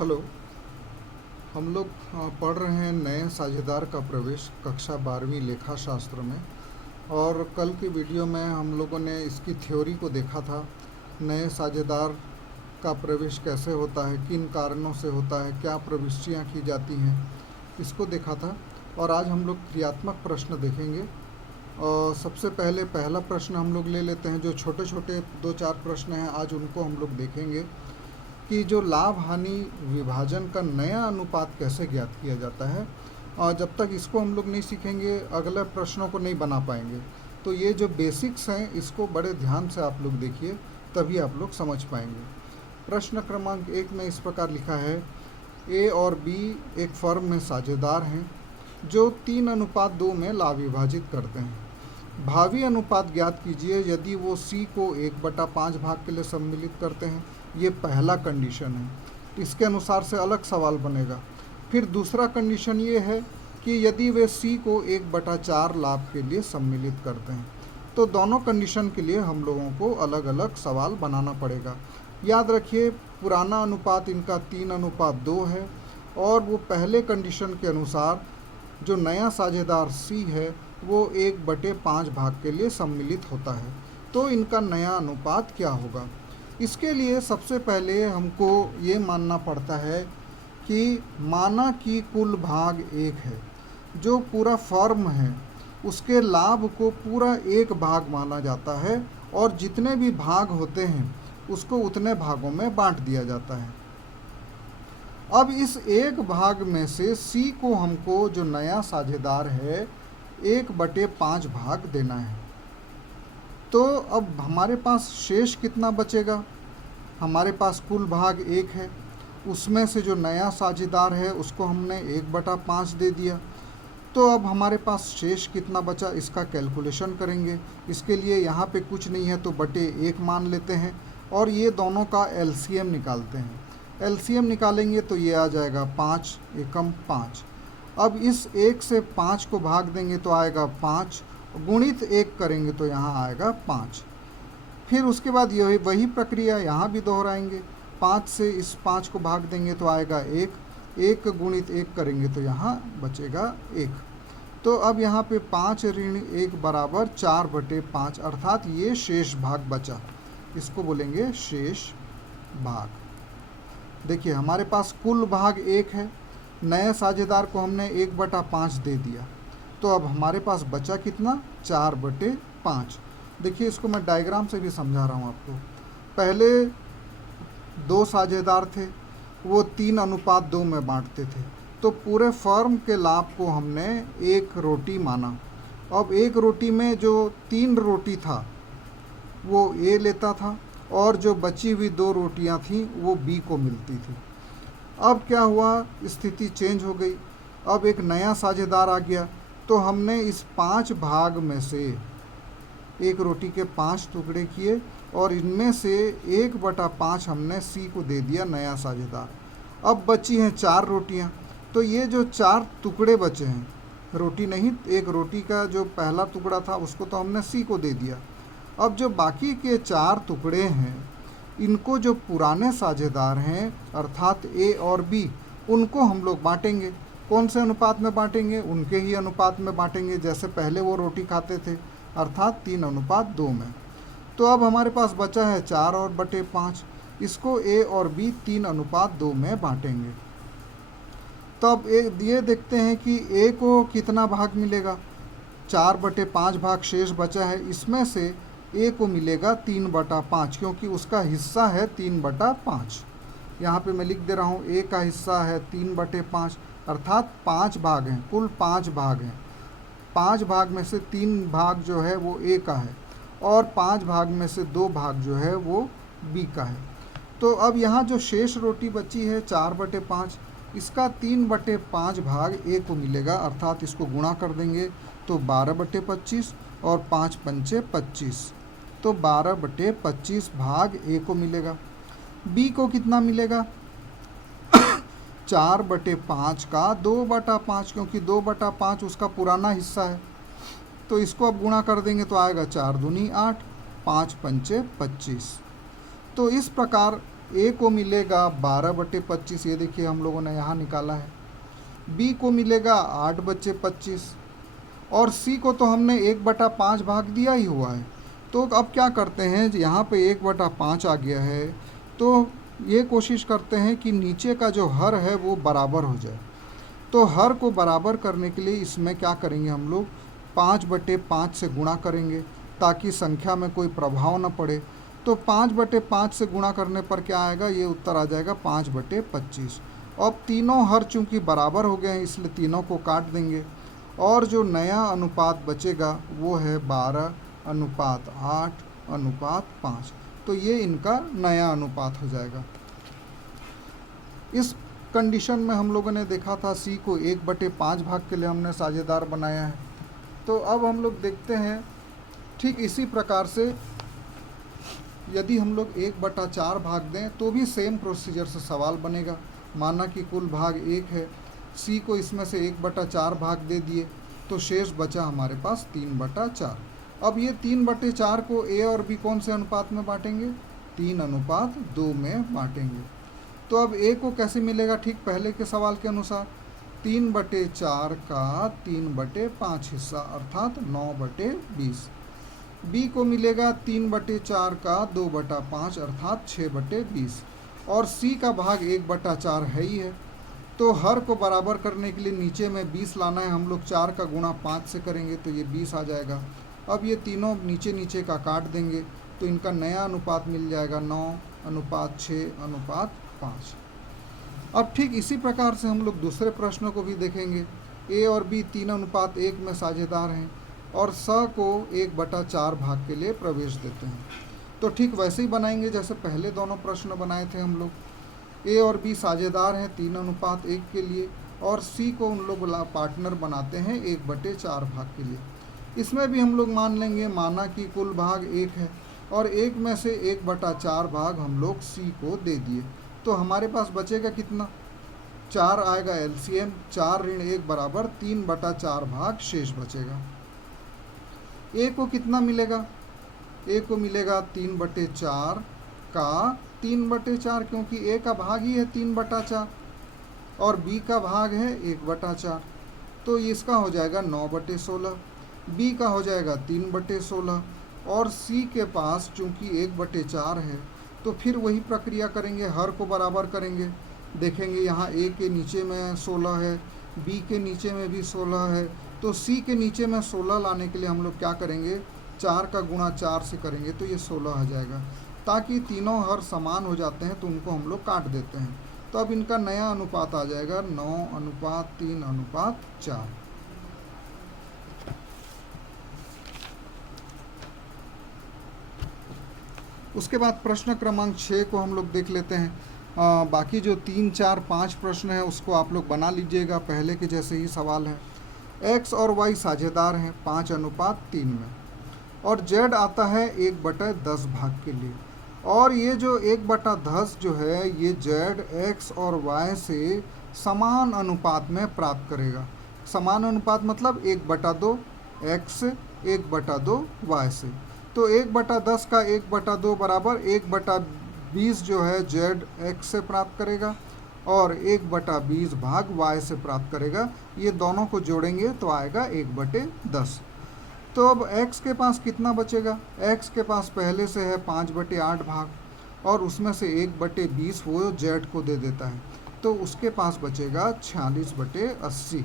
Hello. हम लोग पढ़ रहे हैं नए साझेदार का प्रवेश कक्षा 12वीं लेखा शास्त्र में। और कल की वीडियो में हम लोगों ने इसकी थ्योरी को देखा था। नए साझेदार का प्रवेश कैसे होता है, किन कारणों से होता है, क्या प्रविष्टियाँ की जाती हैं, इसको देखा था। और आज हम लोग क्रियात्मक प्रश्न देखेंगे। और सबसे पहले पहला प्रश्न हम लोग ले लेते हैं। जो छोटे छोटे 2-4 प्रश्न हैं आज उनको हम लोग देखेंगे कि जो लाभ हानि विभाजन का नया अनुपात कैसे ज्ञात किया जाता है। और जब तक इसको हम लोग नहीं सीखेंगे अगले प्रश्नों को नहीं बना पाएंगे। तो ये जो बेसिक्स हैं इसको बड़े ध्यान से आप लोग देखिए, तभी आप लोग समझ पाएंगे। प्रश्न क्रमांक 1 में इस प्रकार लिखा है, ए और बी एक फर्म में साझेदार हैं जो 3:2 में लाभ विभाजित करते हैं। भावी अनुपात ज्ञात कीजिए यदि वो सी को 1/5 भाग के लिए सम्मिलित करते हैं। ये पहला कंडीशन है। इसके अनुसार से अलग सवाल बनेगा। फिर दूसरा कंडीशन ये है कि यदि वे सी को 1/4 लाभ के लिए सम्मिलित करते हैं। तो दोनों कंडीशन के लिए हम लोगों को अलग अलग सवाल बनाना पड़ेगा। याद रखिए, पुराना अनुपात इनका 3:2 है और वो पहले कंडीशन के अनुसार जो नया साझेदार सी है वो 1/5 भाग के लिए सम्मिलित होता है। तो इनका नया अनुपात क्या होगा? इसके लिए सबसे पहले हमको ये मानना पड़ता है कि माना कि कुल भाग 1 है। जो पूरा फर्म है उसके लाभ को पूरा 1 भाग माना जाता है और जितने भी भाग होते हैं उसको उतने भागों में बांट दिया जाता है। अब इस 1 भाग में से सी को हमको जो नया साझेदार है 1/5 भाग देना है। तो अब हमारे पास शेष कितना बचेगा? हमारे पास कुल भाग 1 है, उसमें से जो नया साझेदार है उसको हमने 1/5 दे दिया। तो अब हमारे पास शेष कितना बचा इसका कैलकुलेशन करेंगे। इसके लिए यहाँ पे कुछ नहीं है तो बटे 1 मान लेते हैं और ये दोनों का एलसीएम निकालते हैं। एलसीएम निकालेंगे तो ये आ जाएगा 5 एकम 5। अब इस 1 से 5 को भाग देंगे तो आएगा 5, गुणित 1 करेंगे तो यहाँ आएगा 5। फिर उसके बाद यही वही प्रक्रिया यहाँ भी दोहराएंगे। 5 से इस 5 को भाग देंगे तो आएगा 1, 1 गुणित 1 करेंगे तो यहाँ बचेगा 1। तो अब यहाँ पे 5 ऋण 1 बराबर 4/5, अर्थात ये शेष भाग बचा। इसको बोलेंगे शेष भाग। देखिए हमारे पास कुल भाग 1 है, नए साझेदार को हमने 1/5 दे दिया। तो अब हमारे पास बचा कितना? 4/5। देखिए इसको मैं डायग्राम से भी समझा रहा हूँ आपको। पहले 2 साझेदार थे, वो 3:2 में बांटते थे। तो पूरे फर्म के लाभ को हमने 1 रोटी माना। अब 1 रोटी में जो 3 रोटी था वो ए लेता था और जो बची हुई 2 रोटियां थीं वो बी को मिलती थी। अब क्या हुआ, स्थिति चेंज हो गई। अब एक नया साझेदार आ गया तो हमने इस 5 भाग में से 1 रोटी के 5 टुकड़े किए और इनमें से 1/5 हमने सी को दे दिया, नया साझेदार। अब बची हैं 4 रोटियां। तो ये जो 4 टुकड़े बचे हैं, रोटी नहीं, 1 रोटी का जो पहला टुकड़ा था उसको तो हमने सी को दे दिया। अब जो बाकी के 4 टुकड़े हैं इनको जो पुराने साझेदार हैं अर्थात ए और बी, उनको हम लोग बांटेंगे। कौन से अनुपात में बांटेंगे? उनके ही अनुपात में बांटेंगे जैसे पहले वो रोटी खाते थे, अर्थात 3:2 में। तो अब हमारे पास बचा है 4 और बटे 5। इसको ए और बी 3:2 में बांटेंगे। तो अब ये देखते हैं कि ए को कितना भाग मिलेगा। 4/5 भाग शेष बचा है, इसमें से ए को मिलेगा 3/5 क्योंकि उसका हिस्सा है 3/5। यहाँ पे मैं लिख दे रहा हूँ, ए का हिस्सा है 3/5 अर्थात 5 भाग हैं, कुल 5 भाग हैं। 5 भाग में से 3 भाग जो है वो ए का है और 5 भाग में से 2 भाग जो है वो बी का है। तो अब यहाँ जो शेष रोटी बची है 4/5, इसका 3/5 भाग ए को मिलेगा, अर्थात इसको गुणा कर देंगे तो 12/25 और 5 पंचे 25, तो 12/25 भाग ए को मिलेगा। बी को कितना मिलेगा? 4/5 का 2/5, क्योंकि 2/5 उसका पुराना हिस्सा है। तो इसको अब गुणा कर देंगे तो आएगा 4 दूनी 8, 5 पंचे 25। तो इस प्रकार ए को मिलेगा 12/25, ये देखिए हम लोगों ने यहाँ निकाला है। बी को मिलेगा 8/25 और सी को तो हमने 1/5 भाग दिया ही हुआ है। तो अब क्या करते हैं, यहाँ पे 1/5 आ गया है, तो ये कोशिश करते हैं कि नीचे का जो हर है वो बराबर हो जाए। तो हर को बराबर करने के लिए इसमें क्या करेंगे हम लोग, 5/5 से गुणा करेंगे ताकि संख्या में कोई प्रभाव न पड़े। तो 5/5 से गुणा करने पर क्या आएगा, ये उत्तर आ जाएगा 5/25। अब तीनों हर चूँकि बराबर हो गए हैं इसलिए तीनों को काट देंगे और जो नया अनुपात बचेगा वो है 12:8:5। तो ये इनका नया अनुपात हो जाएगा। इस कंडीशन में हम लोगों ने देखा था सी को 1/5 भाग के लिए हमने साझेदार बनाया है। तो अब हम लोग देखते हैं ठीक इसी प्रकार से यदि हम लोग 1/4 भाग दें तो भी सेम प्रोसीजर से सवाल बनेगा। माना कि कुल भाग 1 है, सी को इसमें से 1/4 भाग दे दिए तो शेष बचा हमारे पास 3/4। अब ये 3/4 को ए और बी कौन से अनुपात में बांटेंगे, 3:2 में बांटेंगे। तो अब ए को कैसे मिलेगा, ठीक पहले के सवाल के अनुसार 3/4 का 3/5 हिस्सा अर्थात 9/20। बी को मिलेगा 3/4 का 2/5 अर्थात 6/20 और सी का भाग 1/4 है ही है। तो हर को बराबर करने के लिए नीचे में 20 लाना है, हम लोग 4 का गुणा 5 से करेंगे तो ये 20 आ जाएगा। अब ये तीनों नीचे नीचे का काट देंगे तो इनका नया अनुपात मिल जाएगा 9:6:5। अब ठीक इसी प्रकार से हम लोग दूसरे प्रश्नों को भी देखेंगे। ए और बी 3:1 में साझेदार हैं और स को 1/4 भाग के लिए प्रवेश देते हैं। तो ठीक वैसे ही बनाएंगे जैसे पहले दोनों प्रश्न बनाए थे हम लोग। ए और बी साझेदार हैं 3:1 के लिए और सी को उन लोग पार्टनर बनाते हैं 1/4 भाग के लिए। इसमें भी हम लोग मान लेंगे, माना कि कुल भाग 1 है और 1 में से 1/4 भाग हम लोग सी को दे दिए तो हमारे पास बचेगा कितना, 4 आएगा एलसीएम, 4 ऋण 1 बराबर 3/4 भाग शेष बचेगा। ए को कितना मिलेगा, ए को मिलेगा 3/4 का 3/4 क्योंकि ए का भाग ही है 3/4 और बी का भाग है 1/4 तो इसका हो जाएगा 9/16। बी का हो जाएगा 3/16 और सी के पास चूंकि 1/4 है तो फिर वही प्रक्रिया करेंगे, हर को बराबर करेंगे। देखेंगे यहाँ ए के नीचे में 16 है, बी के नीचे में भी 16 है, तो सी के नीचे में 16 लाने के लिए हम लोग क्या करेंगे, 4 का गुणा 4 से करेंगे तो ये 16 आ जाएगा। ताकि तीनों हर समान हो जाते हैं तो उनको हम लोग काट देते हैं। तो अब इनका नया अनुपात आ जाएगा 9:3:4। उसके बाद प्रश्न क्रमांक 6 को हम लोग देख लेते हैं। बाकी जो 3, 4, 5 प्रश्न है उसको आप लोग बना लीजिएगा, पहले के जैसे ही सवाल है। एक्स और वाई साझेदार हैं 5:3 में और जेड आता है 1/10 भाग के लिए और ये जो 1/10 जो है ये जेड एक्स और वाई से समान अनुपात में प्राप्त करेगा। समान अनुपात मतलब 1/2 एक्स 1/2 वाई से। तो 1/10 का 1/2 बराबर 1/20 जो है जेड एक्स से प्राप्त करेगा और 1/20 भाग वाई से प्राप्त करेगा। ये दोनों को जोड़ेंगे तो आएगा 1/10। तो अब x के पास कितना बचेगा, x के पास पहले से है 5/8 भाग और उसमें से 1/20 वो z को दे देता है तो उसके पास बचेगा 46/80।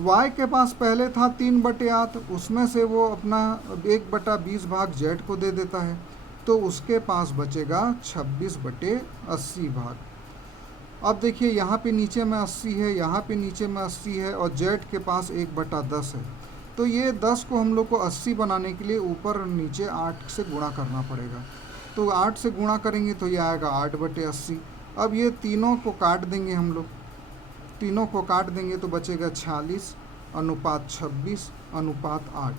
y के पास पहले था 3/8, उसमें से वो अपना 1/20 भाग z को दे देता है तो उसके पास बचेगा 26/80 भाग। अब देखिए यहाँ पे नीचे में 80 है, यहाँ पे नीचे में 80 है और z के पास 1/10 है तो ये 10 को हम लोग को 80 बनाने के लिए ऊपर और नीचे 8 से गुणा करना पड़ेगा। तो 8 से गुणा करेंगे तो ये आएगा 8/80। अब ये तीनों को काट देंगे हम लोग, तीनों को काट देंगे तो बचेगा 46:26:8।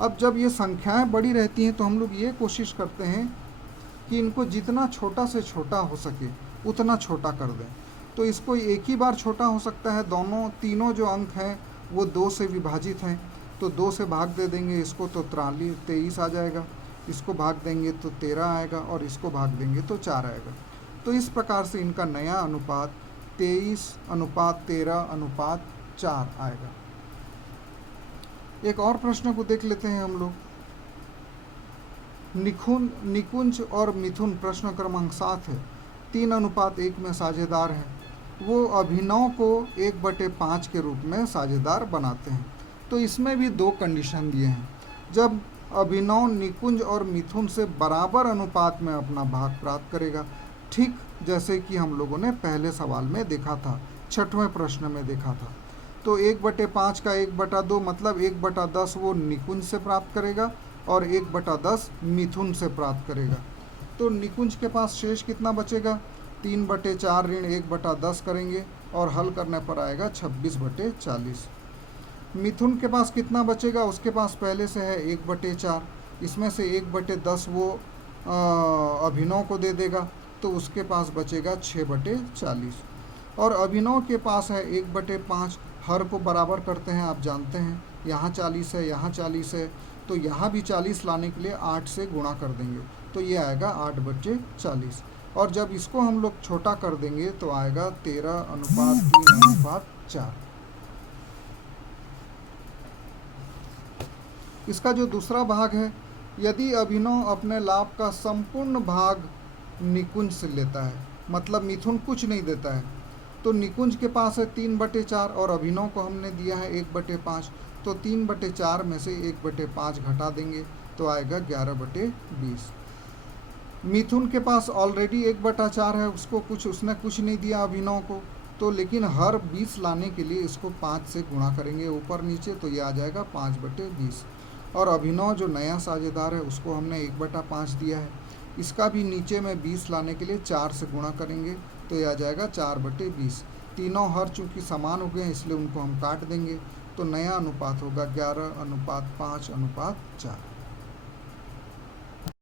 अब जब ये संख्याएं बड़ी रहती हैं तो हम लोग ये कोशिश करते हैं कि इनको जितना छोटा से छोटा हो सके उतना छोटा कर दें। तो इसको एक ही बार छोटा हो सकता है, तीनों जो अंक हैं वो 2 से विभाजित हैं तो 2 से भाग दे देंगे इसको तो 23 आ जाएगा। इसको भाग देंगे तो 13 आएगा और इसको भाग देंगे तो 4 आएगा। तो इस प्रकार से इनका नया अनुपात 23:13:4 आएगा। एक और प्रश्न को देख लेते हैं हम लोग। निकुंज और मिथुन प्रश्न क्रमांक 7 है। 3:1 में साझेदार हैं। वो अभिनव को 1/5 के रूप में साझेदार बनाते हैं। तो इसमें भी 2 कंडीशन दिए हैं। जब अभिनव निकुंज और मिथुन से बराबर अनुपात में अपना भाग प्राप्त करेगा, ठीक जैसे कि हम लोगों ने पहले सवाल में देखा था, 6वें प्रश्न में देखा था। तो 1/5 का 1/2 मतलब 1/10 वो निकुंज से प्राप्त करेगा और 1/10 मिथुन से प्राप्त करेगा। तो निकुंज के पास शेष कितना बचेगा? 3/4 ऋण 1/10 करेंगे और हल करने पर आएगा 26/40। मिथुन के पास कितना बचेगा? उसके पास पहले से है 1/4, इसमें से 1/10 वो अभिनव को दे देगा, तो उसके पास बचेगा 6/40। और अभिनव के पास है 1/5, हर को बराबर करते हैं, आप जानते हैं यहाँ 40 है, यहाँ 40 है, तो यहाँ भी 40 लाने के लिए 8 से गुणा कर देंगे, तो ये आएगा 8/40। और जब इसको हम लोग छोटा कर देंगे तो आएगा 13:3:4। इसका जो दूसरा भाग है, यदि अभिनव अपने लाभ का संपूर्ण भाग निकुंज से लेता है, मतलब मिथुन कुछ नहीं देता है, तो निकुंज के पास है 3/4 और अभिनव को हमने दिया है 1/5, तो 3/4 में से 1/5 घटा देंगे तो आएगा 11/20। मिथुन के पास ऑलरेडी 1/4 है, उसने कुछ नहीं दिया अभिनव को, तो लेकिन हर 20 लाने के लिए इसको 5 से गुणा करेंगे ऊपर नीचे, तो ये आ जाएगा 5/20। और अभिनव जो नया साझेदार है उसको हमने 1/5 दिया है, इसका भी नीचे में 20 लाने के लिए 4 से गुणा करेंगे, तो ये आ जाएगा 4/20। तीनों हर चूँकि समान हो गए हैं इसलिए उनको हम काट देंगे, तो नया अनुपात होगा 11:5:4।